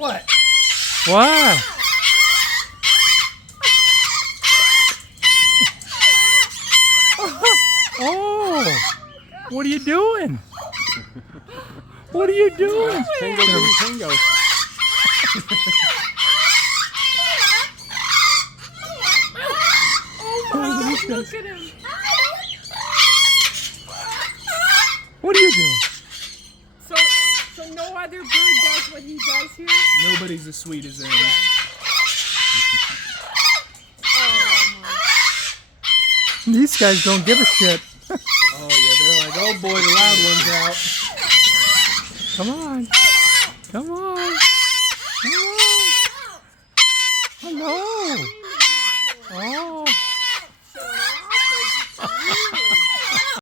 What? What? Oh! What are you doing? What are you doing? Tango, baby, tango. Look at him. What are you doing? So no other bird does what he does here? Nobody's as sweet as him. Yeah. Oh, my. These guys don't give a shit. Oh, yeah, they're like, oh boy, the loud one's out. Come on.